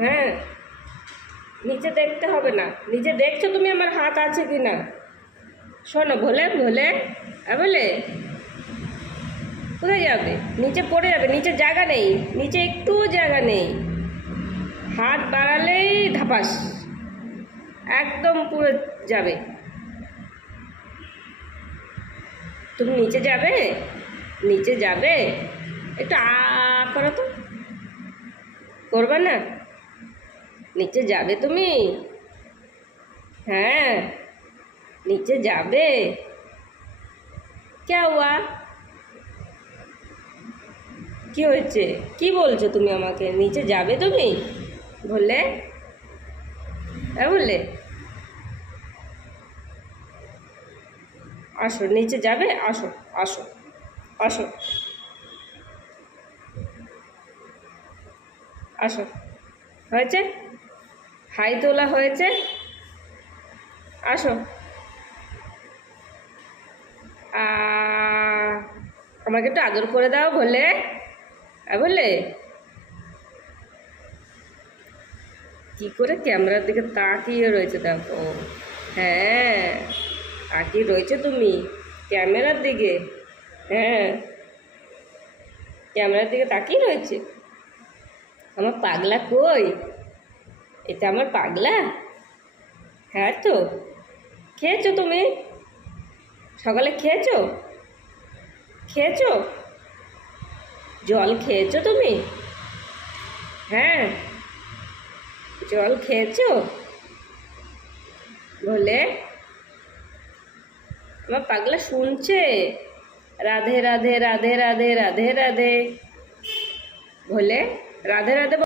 হ্যাঁ, নিচে দেখতে হবে না। নিচে দেখছো তুমি আমার হাত আছে কি না? শোনো, ভোলে ভোলে বলে কোথায় যাবে? নিচে পড়ে যাবে, নিচে জায়গা নেই, নিচে একটুও জায়গা নেই। হাত বাড়ালেই ধাপাস, একদম পুরো যাবে। তুমি নিচে যাবে? নিচে যাবে? একটু করো তো, করবে না? নিচে যাবে তুমি? হ্যাঁ, নিচে যাবে। क्या हुआ? কি হয়েছে? কি বলছো তুমি আমাকে? নিচে যাবে তুমি? বললে বললে আসো, নিচে যাবে, আসো, আসো, আসো, আসো। হয়েছে? হাই তোলা হয়েছে? আসো। আ আমাকে একটু আদর করে দাও বলে, বললে কি করে ক্যামেরার দিকে তাকিয়ে রয়েছে দেখো। হ্যাঁ, তাকিয়ে রয়েছে তুমি ক্যামেরার দিকে। হ্যাঁ, ক্যামেরার দিকে তাকিয়ে রয়েছে। আমার পাগলা কই? এটা আমার পাগলা। হ্যাঁ তো, খেয়েছো তুমি? সকালে খেয়েছো? খেয়েছো? জল খেয়েছো তুমি? হ্যাঁ, জল খেয়েছো? বলে আমার পাগলা শুনছে। রাধে রাধে রাধে রাধে রাধে রাধে বলে, রাধে রাধে